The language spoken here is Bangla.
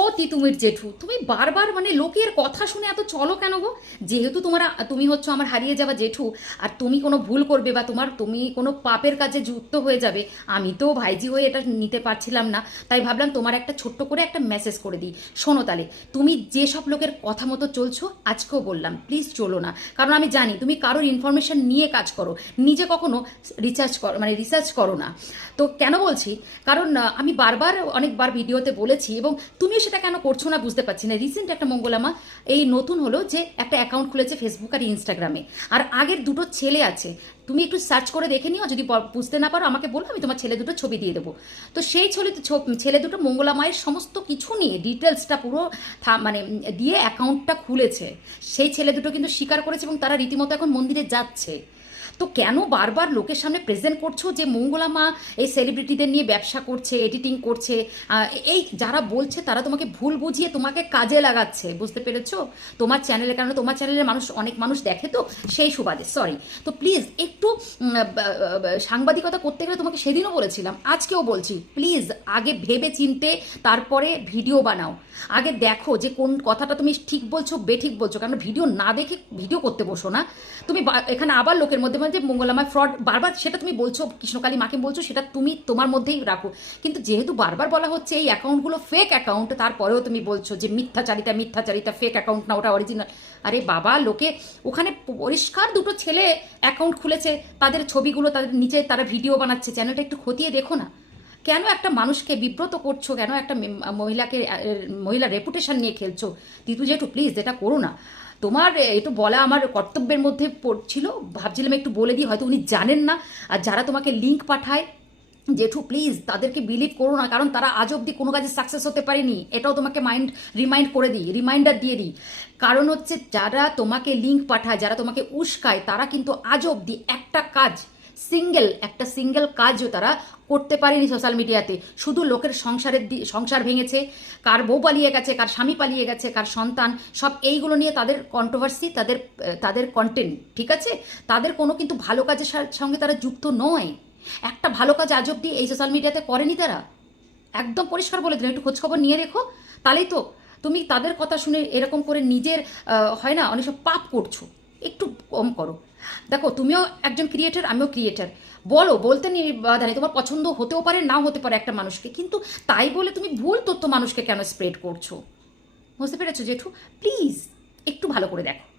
ও তিতুমির জেঠু, তুমি বারবার মানে লোকের কথা শুনে এত চলো কেন গো? যেহেতু তোমার, তুমি হচ্ছে আমার হারিয়ে যাওয়া জেঠু, আর তুমি কোনো ভুল করবে বা তোমার, তুমি কোনো পাপের কাজে যুক্ত হয়ে যাবে, আমি তো ভাইজি হয়ে এটা নিতে পারছিলাম না। তাই ভাবলাম তোমার একটা ছোট্ট করে একটা মেসেজ করে দিই। শোনো তাহলে তুমি যেসব লোকের কথা মতো চলছো, আজকেও বললাম প্লিজ চলো না। কারণ আমি জানি, তুমি কারোর ইনফরমেশন নিয়ে কাজ করো, নিজে কখনো রিচার্জ করো মানে রিসার্চ করো না। তো কেন বলছি? কারণ আমি বারবার, অনেকবার ভিডিওতে বলেছি এবং তুমিও সেটা কেন করছ না বুঝতে পারছি না। রিসেন্ট একটা মঙ্গলামা এই নতুন হলো যে একটা অ্যাকাউন্ট খুলেছে ফেসবুক আর ইনস্টাগ্রামে আর আগের দুটো ছেলে আছে। তুমি একটু সার্চ করে দেখে নিও, যদি বুঝতে না পারো, আমাকে বলো, আমি তোমার ছেলে দুটো ছবি দিয়ে দেবো। তো সেই ছবি ছেলে দুটো মঙ্গলা মায়ের সমস্ত কিছু নিয়ে ডিটেলসটা পুরো মানে দিয়ে অ্যাকাউন্টটা খুলেছে। সেই ছেলে দুটো কিন্তু স্বীকার করেছে এবং তারা রীতিমতো এখন মন্দিরে যাচ্ছে। তো কেন বারবার লোকের সামনে প্রেজেন্ট করছ যে মঙ্গলা মা এই সেলিব্রিটিদের নিয়ে ব্যবসা করছে এডিটিং করছে? এই যারা বলছে তারা তোমাকে ভুল বুঝিয়ে তোমাকে কাজে লাগাচ্ছে, বুঝতে পেরেছ? তোমার চ্যানেলের কারণে তোমার চ্যানেলের মানুষ, অনেক মানুষ দেখে তো সেই সুবাদে সরি তো প্লিজ একটু সাংবাদিকতা করতে গেলে তোমাকে সেদিনও বলেছিলাম, আজকেও বলছি প্লিজ আগে ভেবে চিনতে, তারপরে ভিডিও বানাও। আগে দেখো যে কোন কথাটা তুমি ঠিক বলছো বেঠিক বলছো কারণ ভিডিও না দেখে ভিডিও করতে বসো না। তুমি এখানে আবার লোকের মধ্যে মধ্যে মঙ্গলামায় ফ্রড বারবার সেটা তুমি বলছো, কৃষ্ণকালী মাকে বলছো, সেটা তুমি তোমার মধ্যেই রাখো। কিন্তু যেহেতু বারবার বলা হচ্ছে এই অ্যাকাউন্টগুলো ফেক অ্যাকাউন্ট তারপরেও তুমি বলছো যে মিথ্যাচারিতা মিথ্যাচারিতা ফেক অ্যাকাউন্ট না, ওটা অরিজিনাল আরে বাবা, লোকে ওখানে পরিষ্কার দুটো ছেলে অ্যাকাউন্ট খুলেছে, তাদের ছবিগুলো, তাদের নিচে তারা ভিডিও বানাচ্ছে চ্যানেলটা একটু খতিয়ে দেখো না। কেন একটা মানুষকে বিব্রত করছ, কেন একটা মহিলাকে মহিলা রেপুটেশন নিয়ে খেলছো? তিতু জেঠু প্লিজ এটা করো না। তোমার একটু বলা আমার কর্তব্যের মধ্যে পড়ছিল। ভাবছিলাম একটু বলে দিই, হয়তো উনি জানেন না। আর যারা তোমাকে লিঙ্ক পাঠায়, জেঠু প্লিজ তাদেরকে বিলিভ করো না, কারণ তারা আজ অব্দি কোনো কাজে সাকসেস হতে পারেনি। এটাও তোমাকে মাইন্ড রিমাইন্ড করে দিই রিমাইন্ডার দিয়ে দিই। কারণ হচ্ছে যারা তোমাকে লিঙ্ক পাঠায়, যারা তোমাকে উস্কায়, তারা কিন্তু আজ অব্দি একটা কাজ সিঙ্গেল, একটা সিঙ্গেল কাজও তারা করতে পারেনি সোশ্যাল মিডিয়াতে। শুধু লোকের সংসারের সংসার ভেঙেছে, কার বউ পালিয়ে গেছে, কার স্বামী পালিয়ে গেছে, কার সন্তান, সব এইগুলো নিয়ে তাদের কন্ট্রোভার্সি তাদের তাদের কন্টেন্ট ঠিক আছে? তাদের কোনো কিন্তু ভালো কাজের সঙ্গে তারা যুক্ত নয়। একটা ভালো কাজ আজ অব্দি এই সোশ্যাল মিডিয়াতে করেনি তারা। একদম পরিষ্কার বলে দিলাম, একটু খোঁজখবর নিয়ে রেখো। তাহলেই তো তুমি তাদের কথা শুনে এরকম করে নিজের হয় না, অনেক সব পাপ করছ। একটু কম করো। দেখো, তুমিও একজন ক্রিয়েটার আমিও ক্রিয়েটার বলো, বলতে নি বাধা নেই, তোমার পছন্দ হতেও পারে, নাও হতে পারে একটা মানুষকে। কিন্তু তাই বলে তুমি ভুল তথ্য মানুষকে কেন স্প্রেড করছ? বুঝতে পেরেছ, জেঠু? প্লিজ একটু ভালো করে দেখো।